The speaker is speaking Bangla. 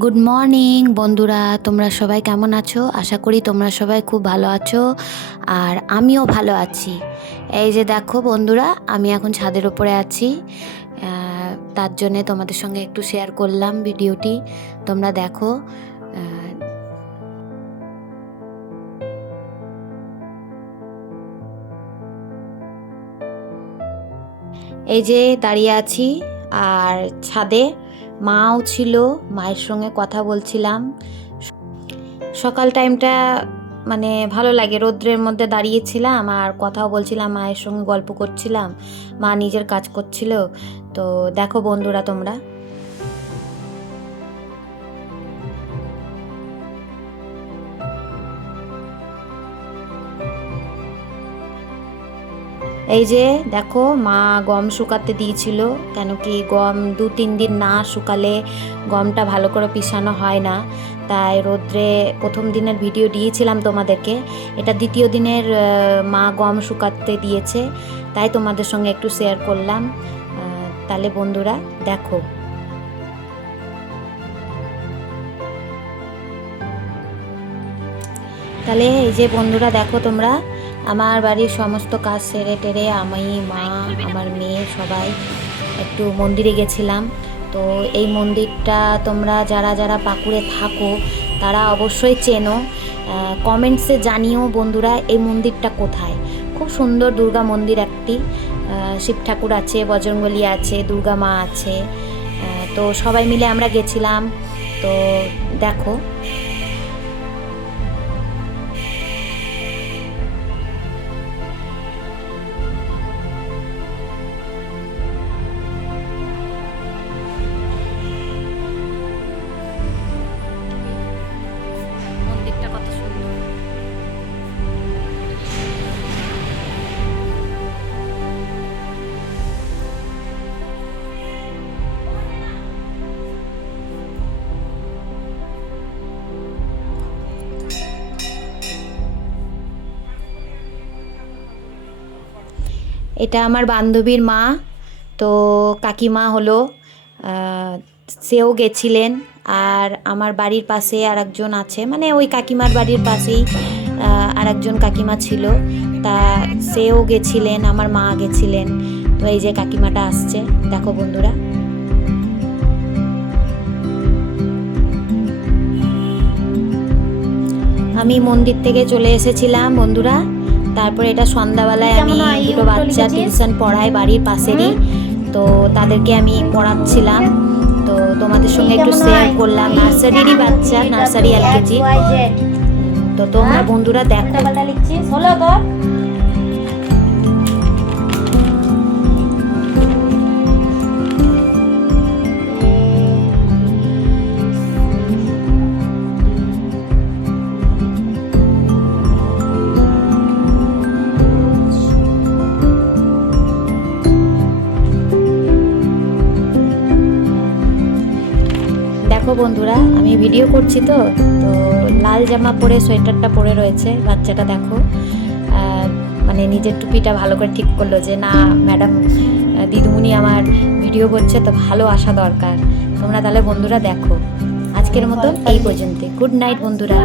গুড মর্নিং বন্ধুরা, তোমরা সবাই কেমন আছো? আশা করি তোমরা সবাই খুব ভালো আছো আর আমিও ভালো আছি। এই যে দেখো বন্ধুরা, আমি এখন ছাদের উপরে আছি, তার জন্যে তোমাদের সঙ্গে একটু শেয়ার করলাম ভিডিওটি। তোমরা দেখো, এই যে দাঁড়িয়ে আছি আর ছাদে মাও ছিল, মায়ের সঙ্গে কথা বলছিলাম। সকাল টাইমটা মানে ভালো লাগে, রৌদ্রের মধ্যে দাঁড়িয়েছিলাম আর কথাও বলছিলাম, মায়ের সঙ্গে গল্প করছিলাম, মা নিজের কাজ করছিল। তো দেখো বন্ধুরা তোমরা, এই যে দেখো মা গম শুকাতে দিয়েছিল, কেন কি গম 2-3 দিন না শুকালে গমটা ভালো করে পিষানো হয় না। তাই রোদ্রে প্রথম দিনের ভিডিও দিয়েছিলাম তোমাদেরকে, এটা দ্বিতীয় দিনের মা গম শুকাতে দিয়েছে, তাই তোমাদের সঙ্গে একটু শেয়ার করলাম। তাহলে বন্ধুরা দেখো, তাহলে এই যে বন্ধুরা দেখো তোমরা, আমার বাড়ির সমস্ত কাজ সেরে টেরে আমি, মা, আমার মেয়ে সবাই একটু মন্দিরে গেছিলাম। তো এই মন্দিরটা তোমরা যারা যারা পাকুড়ে থাকো তারা অবশ্যই চেনো, কমেন্টসে জানিও বন্ধুরা এই মন্দিরটা কোথায়। খুব সুন্দর দুর্গা মন্দির একটি, শিব ঠাকুর আছে, বজরঙ্গলী আছে, দুর্গা মা আছে। তো সবাই মিলে আমরা গেছিলাম। তো দেখো, মন্দিরটা কত সুন্দর। এটা আমার বান্ধবীর মা, তো কাকিমা হলো, সেও গেছিলেন। আর আমার বাড়ির পাশে আর একজন আছে, মানে ওই কাকিমার বাড়ির পাশেই আর একজন কাকিমা ছিল, তা সেও গেছিলেন, আমার মা গেছিলেন। তো এই যে কাকিমাটা আসছে, দেখো বন্ধুরা। আমি মন্দির থেকে চলে এসেছিলাম বন্ধুরা। তারপরে এটা সন্ধ্যাবেলায় আমি দুটো বাচ্চা টিউশন পড়াই বাড়ির পাশেরই, তো তাদেরকে আমি পড়াচ্ছিলাম। তো তোমাদের সঙ্গে একটু শেয়ার করলাম, নার্সারিরই বাচ্চা, নার্সারি এলকেজি। তো তোমরা বন্ধুরা দেখো, দেখো বন্ধুরা আমি ভিডিও করছি, তো তো লাল জামা পরে সোয়েটারটা পরে রয়েছে বাচ্চাটা। দেখো মানে নিজের টুপিটা ভালো করে ঠিক করলো যে না, ম্যাডাম দিদিমণি আমার ভিডিও করছে, তো ভালো আসা দরকার। তোমরা তাহলে বন্ধুরা দেখো, আজকের মতো এই পর্যন্ত। গুড নাইট বন্ধুরা।